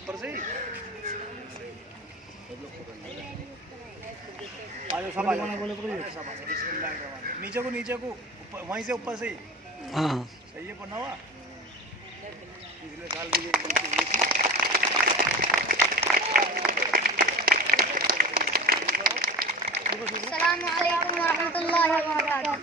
ऊपर से सब आ जाओ। नीचे को वहीं से ऊपर से ही। हाँ सही है पढ़ना हुआ। पिछले साल भी ये अस्सलाम वालेकुम रहमतुल्लाहि व बरकातहू।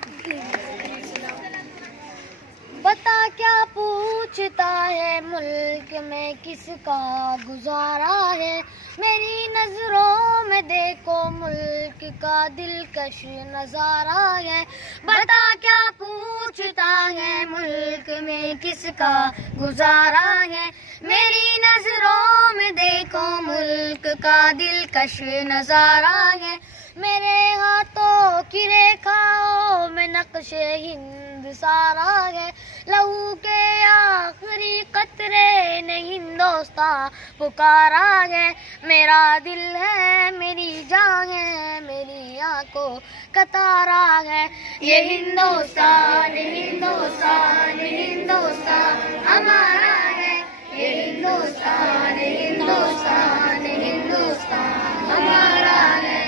बता क्या पूछता है मुल्क में किसका गुजारा है, मेरी नजरों में देखो मुल्क का दिलकश नजारा है। बता क्या पूछता है मुल्क में किसका गुजारा है, मेरी नजरों में देखो मुल्क का दिलकश नजारा है। मेरे हाथों की रेखाओं में नक्शे हिंद सारा है, लहू के आखिरी कतरे ने हिंदुस्तान पुकारा है। मेरा दिल है मेरी जान है मेरी आंखों का तारा है, ये हिंदुस्तान हिंदुस्तान हिंदुस्तान हमारा है, ये हिंदुस्तान हिंदुस्तान हिंदुस्तान हमारा है।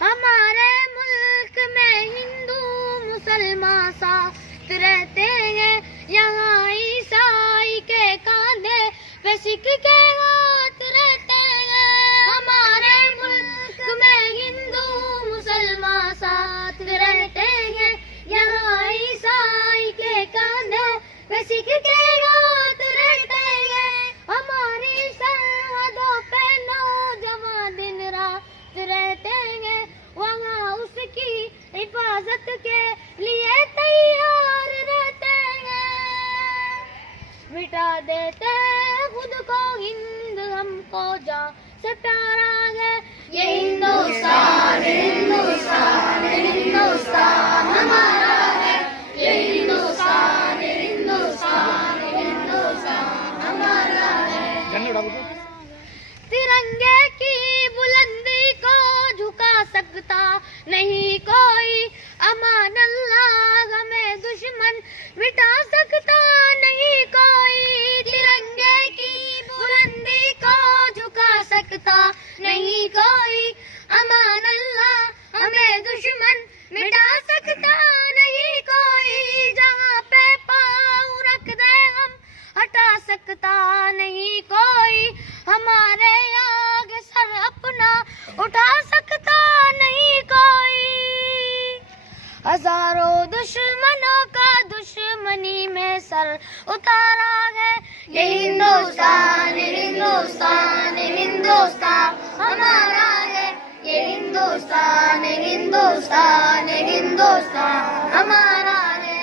हमारे मुल्क में हिंदू मुसलमान साथ रहते हैं, यहाँ ईसाई के कांधे पे सिख के हाथ रहते हैं। हमारे मुल्क में हिंदू मुसलमान साथ रहते हैं, यहाँ ईसाई के कांधे पे सिख के हाथ रहते हैं। हमारी सरहदों पे नौजवान दिन रात रहते हैं, वहाँ उसकी हिफाजत के लिए तैयार रहते हैं। मिटा देते हैं खुद को हिंद हमको जहाँ से प्यारा है, ये हिंदुस्तान हिंदुस्तान हिंदुस्तान हमारा है, ये हिंदुस्तान हिंदुस्तान हिंदुस्तान हमारा है। तिरंगे की बुलंदी को झुका सकता नहीं कोई, अमान अल्लाह हमें दुश्मन मिटा सकता नहीं कोई। तिरंगे की बुलंदी को झुका सकता नहीं कोई, अमान अल्लाह हमें दुश्मन मिटा सकता नहीं कोई। जहाँ पे पाँव रख दे हम हटा सकता नहीं कोई, हमारे आगे सर अपना उठा सकता नहीं कोई। हजारों दुश्मनों का दुश्मनी में सर उतारा है, ये हिंदुस्तान हिंदुस्तान हिंदुस्तान हमारा है, ये हिंदुस्तान हिंदुस्तान हिंदुस्तान हमारा है।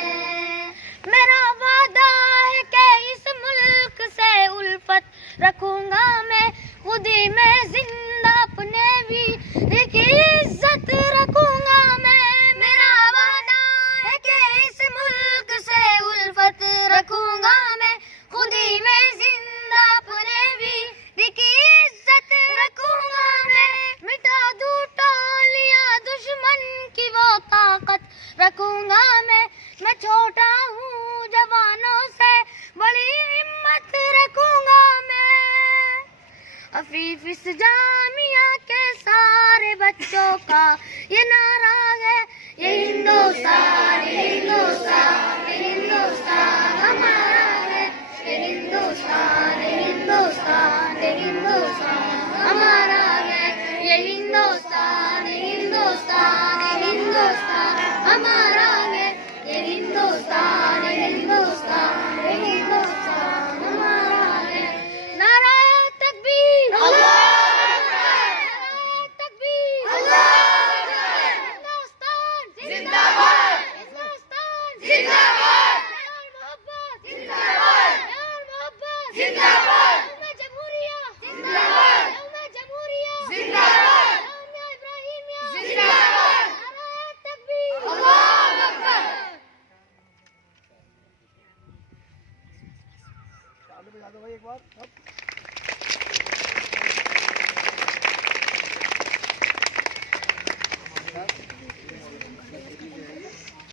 मेरा वादा है कि इस मुल्क से उल्फत रखूंगा मैं, खुदी में जिंदा अपने वीर की इज्जत रखूंगा मैं। मेरा वादा है कि इस मुल्क से उल्फत रखूंगा मैं, खुदी में जिंदा अपने वीर की इज्जत रखूंगा मैं। मिटा दूं टोलियां दुश्मन की वो ताकत रखूंगा मैं छोटा हूँ जवानों से बड़ी हिम्मत रखूंगा मैं। अफीफ इस जामिया के सारे बच्चों का ये नारा है, ये हिंदुस्तान हिंदुस्तान हिंदुस्तान हमारा है, ये हिंदुस्तान हिंदुस्तान हिंदुस्तान हमारा है, ये हिंदुस्तान हिंदुस्तान हिंदुस्तान हमारा है, ये हिंदुस्तान हिंदुस्तान हिंदुस्तान हमारा है। नारा तकबीर तकबीर हिंदुस्तान जिंदाबाद हिंदुस्तान जिंदाबाद मोहब्बत जिंदाबाद मोहब्बत जिंदाबाद जमहूरिया जिंदाबाद जमहूरिया जिंदाबाद इब्राहिमिया जिंदाबाद नारा तकबीर अल्लाहू अकबर। चालू बजा दो भाई एक बार।